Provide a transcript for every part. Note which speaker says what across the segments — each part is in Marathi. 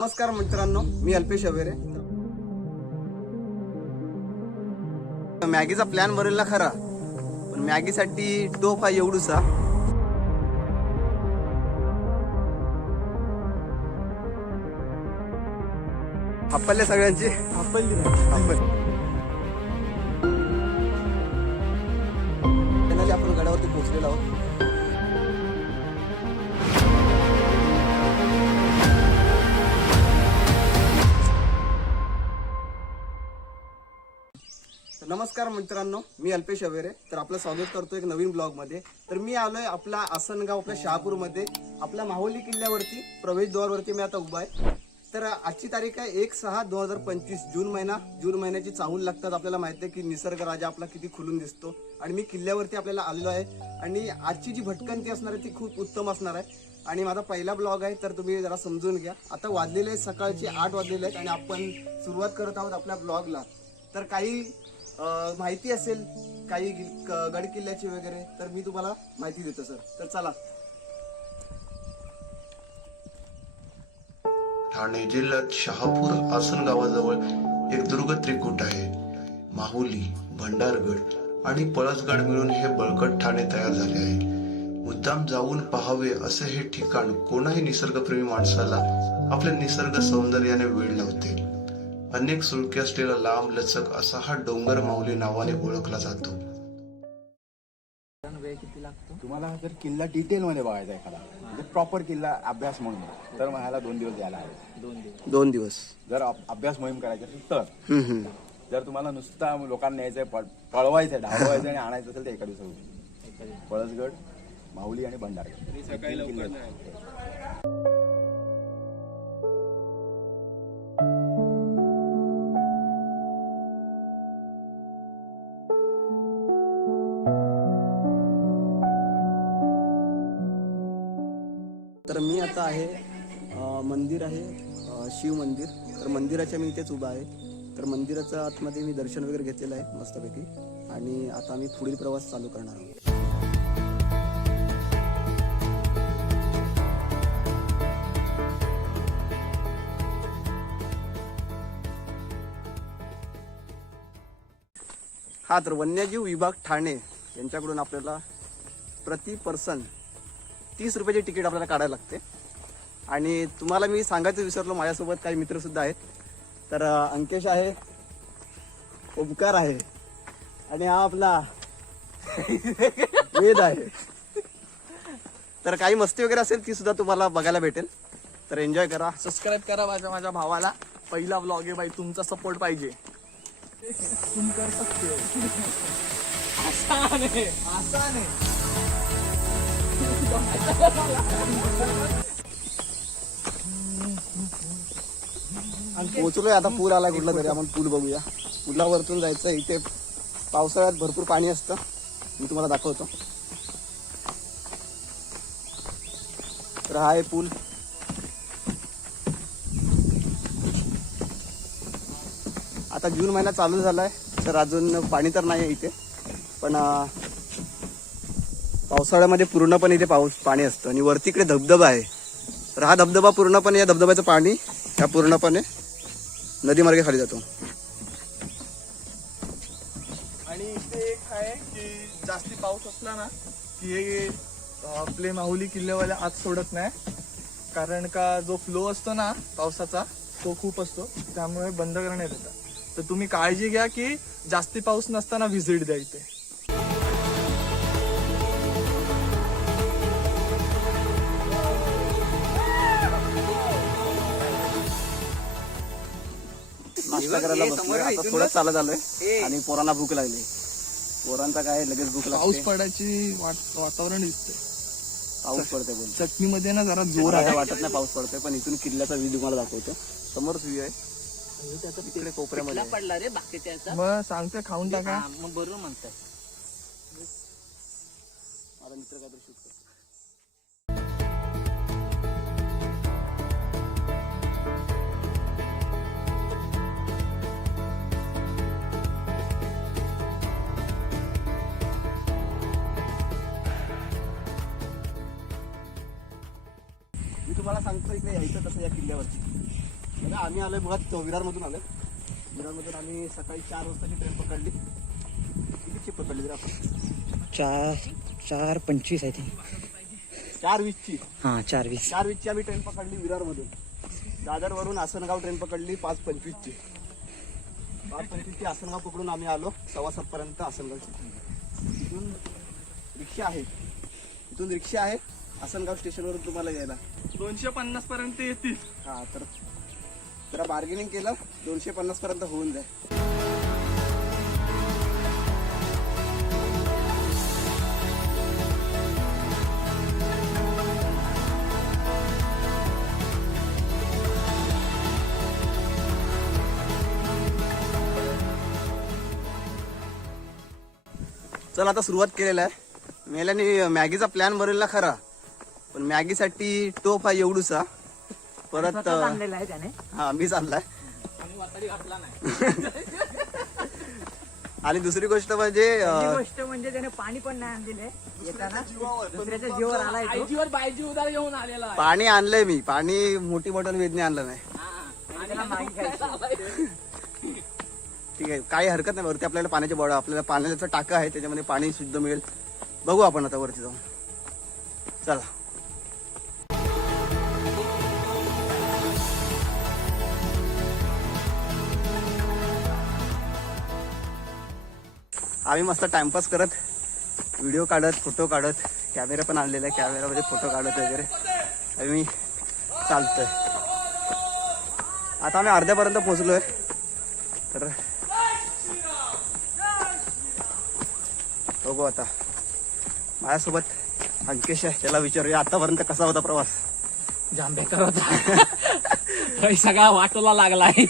Speaker 1: नमस्कार मित्रांनो मी अल्पेश अवेरे. मॅगीचा प्लॅन बरेल खरा पण मॅगीसाठी टोप हा एवढूसा. हापल्ले सगळ्यांची? हापल्ली. आपण गडावरती पोहोचलेलो आहोत. तर नमस्कार मित्रांनो मी अल्पेश अवेरे. तर आपलं स्वागत करतो एक नवीन ब्लॉगमध्ये तर मी आलोय आपला आसनगाव आपल्या शहापूरमध्ये. आपल्या माहुली किल्ल्यावरती प्रवेशद्वारवरती मी आता उभा आहे. तर आजची तारीख आहे एक सहा दोन हजार पंचवीस जून महिना. जून महिन्याची चाहूल लागतात आपल्याला माहिती आहे की निसर्ग राजा आपला किती खुलून दिसतो. आणि मी किल्ल्यावरती आपल्याला आलेलो आहे. आणि आजची जी भटकंती असणार आहे ती खूप उत्तम असणार आहे. आणि माझा पहिला ब्लॉग आहे तर तुम्ही जरा समजून घ्या. आता वाजलेले आहेत सकाळचे आठ वाजलेले आहेत. आणि आपण सुरुवात करत आहोत आपल्या ब्लॉगला. तर काही माहिती असेल काही गड किल्ल्याची वगैरे तर मी तुम्हाला माहिती देतो सर. तर चला.
Speaker 2: ठाणे जिल्ह्यात शहापूर आसन गावाजवळ एक दुर्ग त्रिकूट आहे. माहुली भंडारगड आणि पळसगड मिळून हे बळकट ठाणे तयार झाले आहे. मुद्दाम जाऊन पहावे असे हे ठिकाण कोणाही निसर्गप्रेमी माणसाला आपल्या निसर्ग सौंदर्याने वेळ लावते. अनेक सुळके असलेला लांब लचक असा हा डोंगर माऊली नावाने ओळखला जातो.
Speaker 3: तुम्हाला जर किल्ला डिटेल मध्ये बघायचा एखादा म्हणजे प्रॉपर किल्ला अभ्यास म्हणून तर मग ह्याला दोन दिवस द्यायला हवे.
Speaker 1: दोन दिवस.
Speaker 3: जर अभ- अभ्यास मोहीम करायची असेल तर. जर तुम्हाला नुसता लोकांना न्यायचंय पळ- पळवायचंय ढालवायचं आणि आणायचं असेल तर एका दिवसात होईल पळसगड माहुली आणि भंडारगड हे तीन किल्ले आहेत.
Speaker 1: मंदिराच्या मी इथेच उभा आहे. तर मंदिराच्या आतमध्ये मी दर्शन वगैरे घेतलेलं आहे मस्तपैकी. आणि आता आम्ही पुढील प्रवास चालू करणार आहोत. हा तर वन्यजीव विभाग ठाणे यांच्याकडून आपल्याला प्रति पर्सन तीस रुपयाची तिकीट आपल्याला काढायला लागते. आणि तुम्हाला मी सांगायचं विसरलो माझ्यासोबत काही मित्रसुद्धा आहेत. तर अंकेश आहे. उपकार आहे. आणि हा आपला वेद आहे. तर काही मस्ती वगैरे असेल ती सुद्धा तुम्हाला बघायला भेटेल. तर एन्जॉय करा.
Speaker 4: सबस्क्राईब करा माझ्या माझ्या भावाला. पहिला ब्लॉग आहे बाई तुमचा सपोर्ट पाहिजे. तुम कर सकते हो. आसान आसान
Speaker 1: पोहोचलोय आता पूल आला कुठला तरी. आपण पूल बघूया. पुलावरतून जायचं इथे पावसाळ्यात भरपूर पाणी असतं. मी तुम्हाला दाखवतो. तर हा आहे पूल. आता जून महिना चालू झालाय. तर अजून पाणी तर नाही आहे इथे. पण पावसाळ्यामध्ये पूर्णपणे इथे पाऊस पाणी असतं. आणि वरतीकडे धबधबा आहे. तर हा धबधबा पूर्णपणे या धबधब्याचं पाणी या पूर्णपणे नदीमार्गे खाली जातो.
Speaker 4: आणि इथे एक आहे की जास्ती पाऊस असला ना की हे आपले माहुली किल्ल्यावाले आत सोडत नाही. कारण का जो फ्लो असतो ना पावसाचा तो खूप असतो. त्यामुळे बंद करण्यात येतात तर तुम्ही काळजी घ्या की जास्ती पाऊस नसताना व्हिजिट द्या इथे.
Speaker 1: नाश्ता करायला बसलोय. आता थोडं चालत आलोय. आणि पोरांना भूक लागली. पोरांचा काय लगेच भूक
Speaker 4: पाऊस
Speaker 1: लागते
Speaker 4: पडायची वाट- वातावरण दिसतंय.
Speaker 1: पाऊस पडते बोल
Speaker 4: चटणीमध्ये ना जरा जोर आहे.
Speaker 1: वाटत नाही पाऊस पडतोय पण इथून किल्ल्याचा व्ह्यू तुम्हाला दाखवतो. समोरच व्ह्यू आहे. तिकडे कोपऱ्यामध्ये आहे.
Speaker 5: पडला रे बाकीच्या
Speaker 4: मग सांगते खाऊन टाका.
Speaker 5: मग बरोबर म्हणतात
Speaker 1: माझा मित्र काहीतरी शूट करतो मी तुम्हाला सांगतो इकडे यायचं तसं या किल्ल्यावरती. बघा आम्ही आलोय मुळात विरारमधून आलोय. विरारमधून आम्ही सकाळी चार वाजताची ट्रेन पकडली. किती चिप पकडली जर आपण?
Speaker 5: चार चार पंचवीस आहे ती
Speaker 1: चार वीसची
Speaker 5: हां चार वीस.
Speaker 1: चार वीसची आम्ही ट्रेन पकडली विरारमधून. दादरवरून आसनगाव ट्रेन पकडली पाच पंचवीसची पाच पंचवीसची आसनगाव पकडून आम्ही आलो सव्वा सातपर्यंत आसनगावची इथून रिक्षा आहे. इथून रिक्षा आहे. आसनगाव स्टेशनवरून तुम्हाला यायला
Speaker 4: दोनशे पन्नास पर्यंत येतील.
Speaker 1: हा तर जरा बार्गेनिंग केलं दोनशे पन्नास पर्यंत होऊन जाईल. चल आता सुरुवात केलेला आहे. मेल्याने मॅगीचा प्लॅन बनवला खरा? पण मॅगीसाठी टोप हा एवढूसा. परत
Speaker 5: आणलेला आहे त्याने.
Speaker 1: हा मी चाललाय. आणि दुसरी गोष्ट म्हणजे
Speaker 5: ही
Speaker 1: अं,
Speaker 5: गोष्ट म्हणजे त्याने पाणी पण नाही आणलेले येताना दुसऱ्याच्या जीवावर आलाय तो.
Speaker 6: आईजीवर बायजी उदार घेऊन आलेला आहे.
Speaker 1: पाणी आणलंय मी. पाणी मोठी बॉटल वेदने आणलं नाही.
Speaker 5: आणि त्याला मागे खायचं
Speaker 1: ठीक आहे. काही हरकत नाही. वरती आपल्याला पाण्याची बॉटल आपल्याला पाण्याचं टाकं आहे त्याच्यामध्ये पाणी शुद्ध मिळेल. बघू आपण आता वरती जाऊन. चला. आम्ही मस्त टाइमपास करत व्हिडिओ काढत फोटो काढत कॅमेरा पण आणलेला आहे कॅमेरामध्ये फोटो काढत वगैरे. आम्ही चालतोय. आता आम्ही अर्ध्यापर्यंत पोहोचलोय. तर बघू आता. माझ्यासोबत अंकेश आहे त्याला विचारूया आतापर्यंत कसा होता प्रवास?
Speaker 6: जाम बेकार होता. हे सगळा वाटोला लागलाय.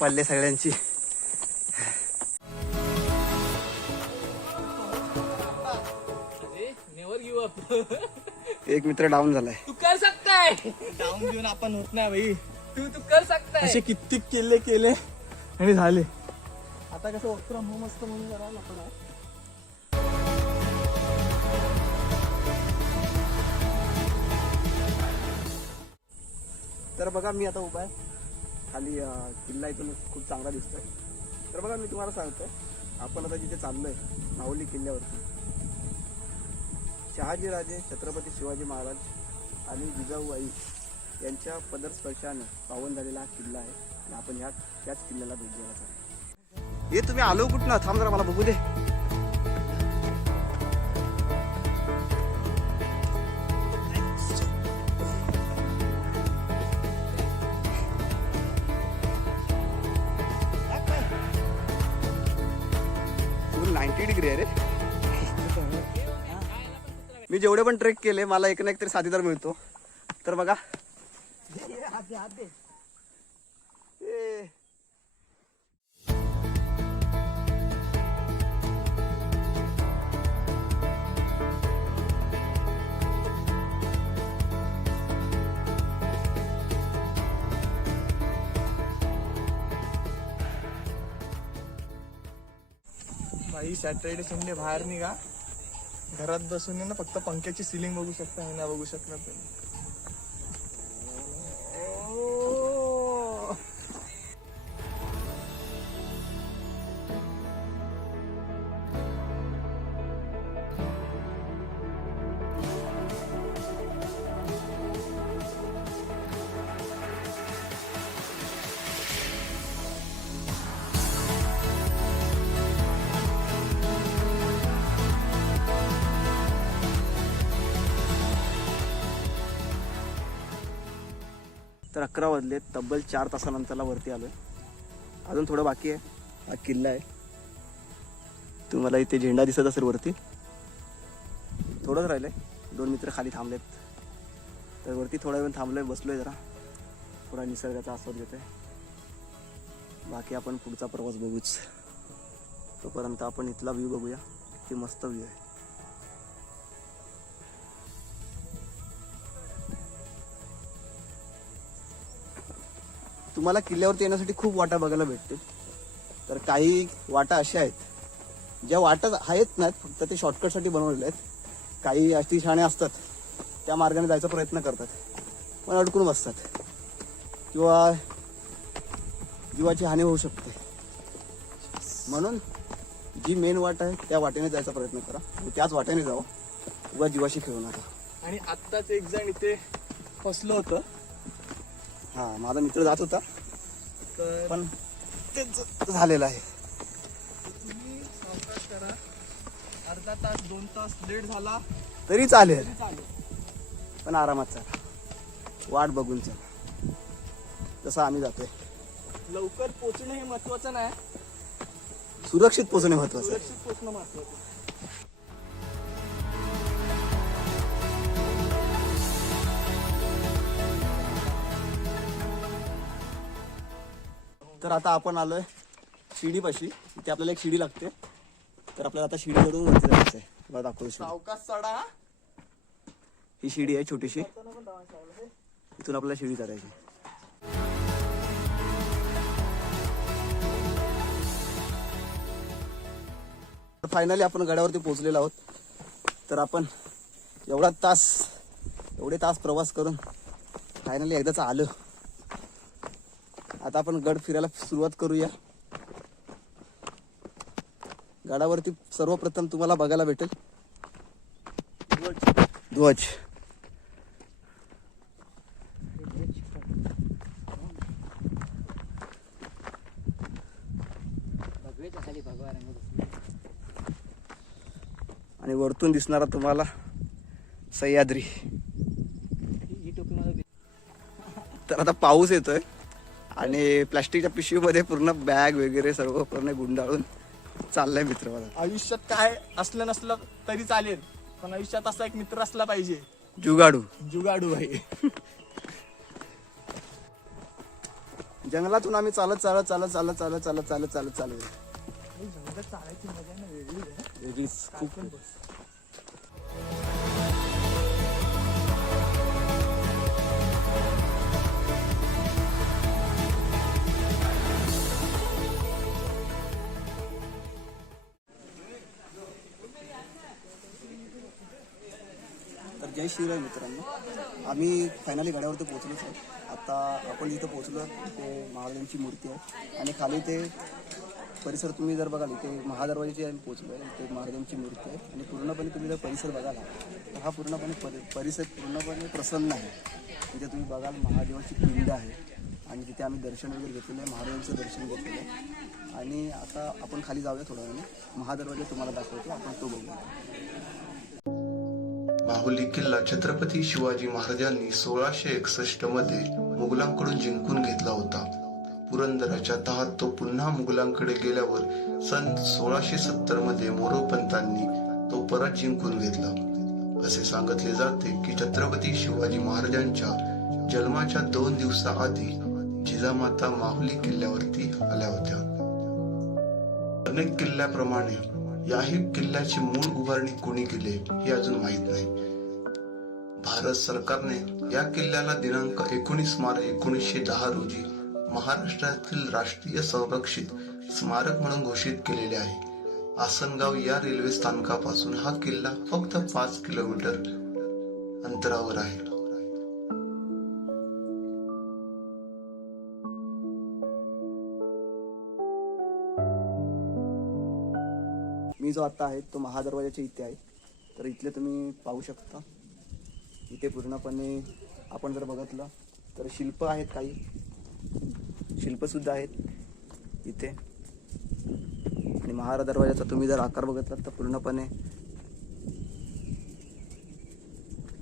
Speaker 1: पडले सगळ्यांची. एक मित्र डाऊन झालाय.
Speaker 6: तू कर सकताय
Speaker 4: जाऊन घेऊन आपण होत नाही भाई
Speaker 6: तू तू कर सकताय
Speaker 4: असे कित्येक केले केले. आणि झाले. आता कसं वर्क फ्रॉम होम असतं म्हणून जरा आपण आहे.
Speaker 1: तर बघा मी आता उभा आहे. खाली किल्ला इथून खूप चांगला दिसतोय. तर बघा मी तुम्हाला सांगतोय. आपण आता जिथे चाललोय माहुली किल्ल्यावरती. शहाजीराजे छत्रपती शिवाजी महाराज आणि जिजाऊबाई यांच्या पदरस्पर्शाने पावन झालेला हा किल्ला आहे. आणि आपण ह्या त्याच किल्ल्याला भेट द्यायला चाललो हे तुम्ही आलो कुठं थांब जरा मला बघू दे. नाईन्टी डिग्री आहे रे. मी जेवढे पण ट्रेक केले मला एक ना एक तरी साथीदार मिळतो. तर बघा.
Speaker 4: भाई सॅटर्डे संडे बाहेर निघा. घरात बसून आहे ना फक्त पंख्याची सिलिंग बघू शकता हे बघू शकणार. तुम्ही
Speaker 1: तर अकरा वाजले तब्बल चार तासानंतरला वरती आलोय. अजून थोडं बाकी आहे. हा किल्ला आहे. तुम्हाला इथे झेंडा दिसत असेल वरती. थोडंच राहिलं आहे दोन मित्र खाली थांबलेत. तर वरती थोडा वेळ थांबलोय बसलोय जरा. थोडा निसर्गाचा आस्वाद घेतोय. बाकी आपण पुढचा प्रवास बघूच. तोपर्यंत आपण इथला व्ह्यू बघूया. ते मस्त व्ह्यू आहे. तुम्हाला किल्ल्यावरती येण्यासाठी खूप वाटा बघायला भेटतील. तर काही वाटा अशा आहेत. ज्या वाटा आहेत नाहीत फक्त ते शॉर्टकटसाठी बनवलेले आहेत. काही अशी शाणे असतात त्या मार्गाने जायचा प्रयत्न करतात. पण अडकून बसतात. किंवा जीवाची हानी होऊ शकते. म्हणून जी मेन वाट आहे त्या वाटेने जायचा प्रयत्न करा. त्याच वाटेने जावं. उगा जीवाशी खेळू नका.
Speaker 4: आणि आत्ताच एक जण इथे फसलं होतं.
Speaker 1: हा माझा मित्र जात होता.
Speaker 4: तर
Speaker 1: पण तेच झालेलं आहे.
Speaker 4: तुम्ही सावकाश करा. अर्धा तास दोन तास लेट झाला.
Speaker 1: तरी चालेल. पण आरामात चला. वाट बघून चला. जसं आम्ही जातोय.
Speaker 4: लवकर पोचणं हे महत्वाचं नाही.
Speaker 1: सुरक्षित पोहोचणे महत्वाचं
Speaker 4: सुरक्षित पोचणं महत्वाचं
Speaker 1: तर आता आपण आलोय शिडीपाशी. इथे आपल्याला एक शिडी लागते. तर आपल्याला आता शिडी चढून वरती जायचं आहे.
Speaker 4: सावकाश चढा. हा.
Speaker 1: ही शिडी आहे छोटीशी. इथून आपल्याला शिडी चढायची फायनली आपण गड्यावरती पोहोचलेलो आहोत. तर आपण एवढा तास एवढे तास प्रवास करून फायनली एकदाच आलो. आता आपण गड फिरायला सुरुवात करूया. गडावरती सर्वप्रथम तुम्हाला बघायला भेटेल. ध्वज.
Speaker 5: ध्वज
Speaker 1: आणि वरतून दिसणारा तुम्हाला सह्याद्री.
Speaker 5: ही
Speaker 1: तर आता पाऊस येतोय. आणि प्लास्टिकच्या पिशवीमध्ये पूर्ण बॅग वगैरे सर्व पूर्ण गुंडाळून चाललंय मित्र मला
Speaker 4: आयुष्यात काय असलं नसलं तरी चालेल पण आयुष्यात असा एक मित्र असला पाहिजे.
Speaker 1: जुगाडू.
Speaker 4: जुगाडू आहे.
Speaker 1: जंगलातून आम्ही चालत चालत चालत चालत चालत चालत चालत चालत चालू
Speaker 4: चालायची मजा ना
Speaker 1: वेगळीच. खूप जय शिवराय मित्रांनो. आम्ही फायनली गड्यावरती पोहोचलोच आहे आता आपण जिथं पोहोचलो ते महाराजांची मूर्ती आहे. आणि खाली ते परिसर तुम्ही जर बघाल इथे महादरवाजेची आम्ही पोहोचलो आहे. ते महाराजांची मूर्ती आहे. आणि पूर्णपणे तुम्ही जर परिसर बघाल तर हा पूर्णपणे परि परिसर पूर्णपणे प्रसन्न आहे. तिथे तुम्ही बघाल महादेवाची पिंड आहे. आणि तिथे आम्ही दर्शन वगैरे घेतलेलं आहे. महाराजांचं दर्शन घेतलेलं आहे. आणि आता आपण खाली जाऊया थोड्या वेळाने. महादरवाजा तुम्हाला दाखवतो. आपण तो बघूया.
Speaker 2: माहुली किल्ला छत्रपती शिवाजी महाराजांनी सोळाशे एकसष्टमध्ये मुघलांकडून जिंकून घेतला होता. पुरंदराच्या तहात तो पुन्हा मुघलांकडे गेल्यावर सन सोळाशे सत्तरमध्ये मोरोपंतांनी तो परत जिंकून घेतला. असे सांगितले जाते की छत्रपती शिवाजी महाराजांच्या जन्माच्या दोन दिवसाआधी जिजामाता माहुली किल्ल्यावरती आल्या होत्या. अनेक किल्ल्याप्रमाणे याही किल्ल्याची मूळ उभारणी कोणी केली हे अजून माहीत नाही. भारत सरकारने या किल्ल्याला दिनांक एकोणीस मार्च एकोणीसशे दहा रोजी महाराष्ट्रातील राष्ट्रीय संरक्षित स्मारक म्हणून घोषित केलेले आहे. आसनगाव या रेल्वे स्थानकापासून हा किल्ला फक्त पाच किलोमीटर अंतरावर आहे.
Speaker 1: मी जो आता आहे तो महादरवाजाच्या इथे आहे. तर इथले तुम्ही पाहू शकता. इथे पूर्णपणे आपण जर बघितलं तर शिल्प आहेत काही. शिल्पसुद्धा आहेत इथे. आणि महारा दरवाजाचा तुम्ही जर आकार बघितला तर पूर्णपणे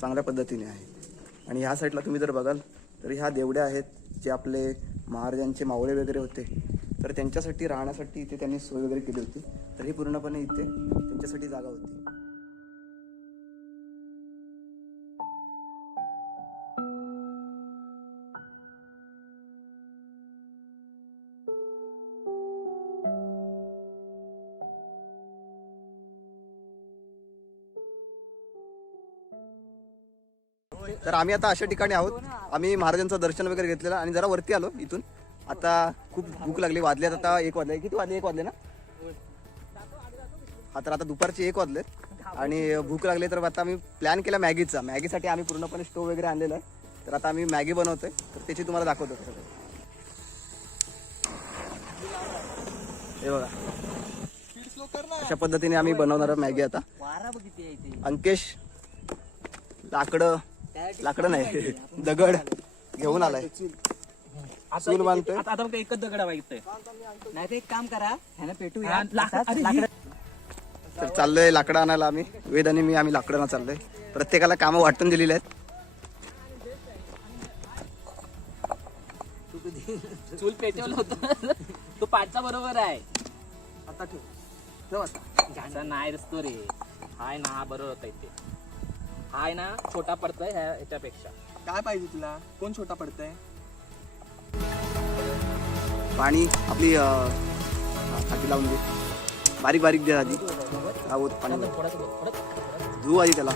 Speaker 1: चांगल्या पद्धतीने आहे. आणि ह्या साईडला तुम्ही जर बघाल तर ह्या देवड्या आहेत जे आपले महाराजांचे मावळे वगैरे होते. तर त्यांच्यासाठी राहण्यासाठी इथे त्यांनी सोय वगैरे केली होती. तरी पूर्णपणे इथे त्यांच्यासाठी जागा होती. तर आम्ही आता अशा ठिकाणी आहोत. आम्ही महाराजांचं दर्शन वगैरे घेतलेलं आणि जरा वरती आलो इथून. आता खूप भूक लागली. वाजल्यात आता एक वाजले. किती वाजले? एक वाजले ना? तर आता दुपारचे एक वाजले आणि भूक लागली तर आता आम्ही प्लॅन केला मॅगीचा. मॅगीसाठी आम्ही पूर्णपणे स्टोव वगैरे आणलेला आहे. तर आता आम्ही मॅगी बनवतोय. तर त्याची तुम्हाला दाखवतो. ते. हे बघा. अशा पद्धतीने आम्ही बनवणार आहोत मॅगी आता.
Speaker 5: वारा बघ किती आहे इथे.
Speaker 1: अंकेश लाकडं लाकडं नाही दगड घेऊन आलाय. चूल बांधतोय.
Speaker 6: आता आता फक्त एकच दगड मागितोय
Speaker 5: नाही तर एक काम करा ह्यानं पेटू
Speaker 6: लाकड-
Speaker 1: तर चाललोय लाकडं आणायला आम्ही. वेद आणि मी आम्ही लाकडं चाललोय. प्रत्येकाला कामं वाटून दिलेली आहेत.
Speaker 6: चूल पेटवलं होतं. तो पाचचा बरोबर आहे.
Speaker 4: आता ठेव. ठेव आता.
Speaker 6: नाही रस्तो रे. हाय ना हा बरोबर होता इथे. हाय ना छोटा पडतोय ह्या ह्याच्यापेक्षा.
Speaker 4: काय पाहिजे तुला? कोण छोटा पडतंय?
Speaker 1: पाणी आपली अं, हा, लावून दे. बारीक बारीक दे आधी. हा, पाणी. धुवू आधी त्याला.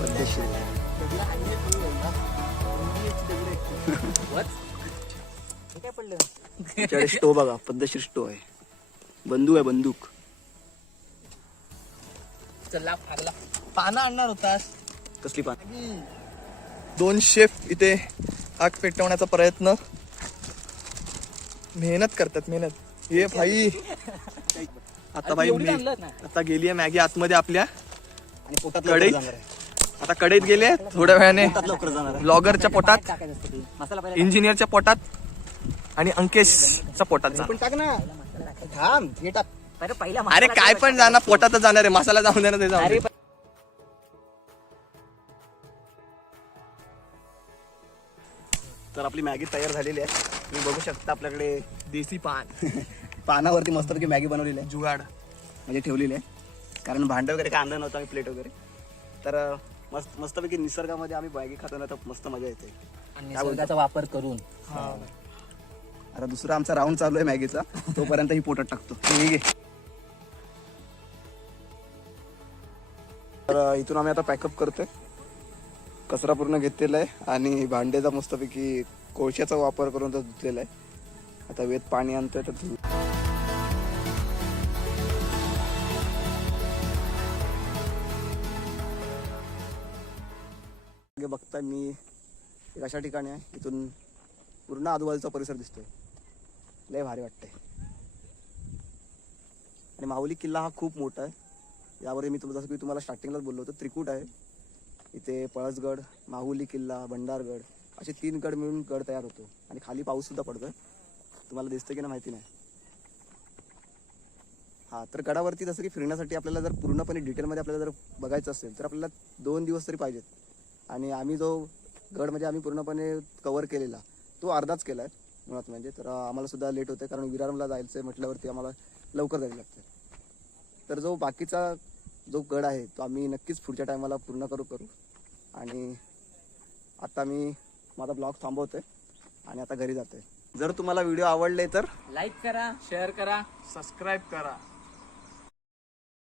Speaker 1: पद्धतशीर. स्टो बघा पद्धतशीर स्टो आहे. बंदूक आहे बंदूक.
Speaker 6: चल.
Speaker 4: पानं आणणार होतास.
Speaker 1: कसली पान?
Speaker 4: दोन शेफ इथे आग पेटवण्याचा प्रयत्न. मेहनत करतात मेहनत. ये भाई. आता
Speaker 6: ना.
Speaker 4: आता गेली आहे मॅगी आतमध्ये आपल्या.
Speaker 1: आणि पोटात
Speaker 4: आता कढईत गेले थोड्या वेळाने
Speaker 1: पोटात लवकर जाणार आहे.
Speaker 4: ब्लॉगरच्या पोटात इंजिनियरच्या पोटात आणि अंकेशच्या पोटात जाणार.
Speaker 1: पण टाक ना. थांब हे टाक.
Speaker 5: पहिला पहिला
Speaker 4: अरे काय. पण जाणार पोटातच जाणार आहे. मसाला जाऊन देणार
Speaker 1: तर आपली मॅगी तयार झालेली आहे. तुम्ही बघू शकता आपल्याकडे
Speaker 4: देसी पान.
Speaker 1: पानावरती मस्तपैकी मॅगी बनवलेली आहे.
Speaker 4: जुगाड
Speaker 1: म्हणजे ठेवलेली आहे. कारण भांडं वगैरे काय आणलं नव्हतं आम्ही प्लेट वगैरे. तर मस्त मस्तपैकी निसर्गामध्ये आम्ही मॅगी खातो ना तर मस्त मजा येते.
Speaker 6: आणि निसर्गाचा वापर करून.
Speaker 1: आता दुसरा आमचा राऊंड चालू आहे मॅगीचा. तोपर्यंत ही पोटात टाकतो. ठीक आहे तर इथून आम्ही आता पॅकअप करतोय. कचरा पूर्ण घेतलेला आहे आणि भांड्याचा मस्तपैकी कोळशाचा वापर करून तर धुतलेला आहे. आता वेद पाणी आणतोय तर धु- बघताय मी एक अशा ठिकाणी आहे इथून पूर्ण आजूबाजूचा परिसर दिसतोय. लय भारी वाटतंय. आणि माहुली किल्ला हा खूप मोठा आहे. यावर मी तुम्हाला जसं की तुम्हाला स्टार्टिंगलाच बोललो होतो त्रिकूट आहे. इथे पळसगड माहुली किल्ला भंडारगड असे तीन गड मिळून गड तयार होतो. आणि खाली पाऊस सुद्धा पडतोय. तुम्हाला दिसतं की ना माहिती नाही. हा तर गडावरती जसं की फिरण्यासाठी आपल्याला जर पूर्णपणे डिटेलमध्ये आपल्याला जर बघायचं असेल तर आपल्याला दोन दिवस तरी पाहिजेत. आणि आम्ही जो गड म्हणजे आम्ही पूर्णपणे कवर केलेला तो अर्धाच केला आहे मुळात म्हणजे. तर आम्हाला सुद्धा लेट होतं कारण विरारमला जायचं आहे म्हटल्यावरती आम्हाला लवकर जायला लागतं तर जो बाकीचा जो गड आहे तो आम्ही नक्कीच पुढच्या टायमाला पूर्ण करू करू. आणि आता मी माझा ब्लॉग थांबवतोय आणि आता घरी जातोय. जर तुम्हाला व्हिडिओ आवडले तर
Speaker 6: लाईक करा शेअर करा
Speaker 4: सबस्क्राईब करा.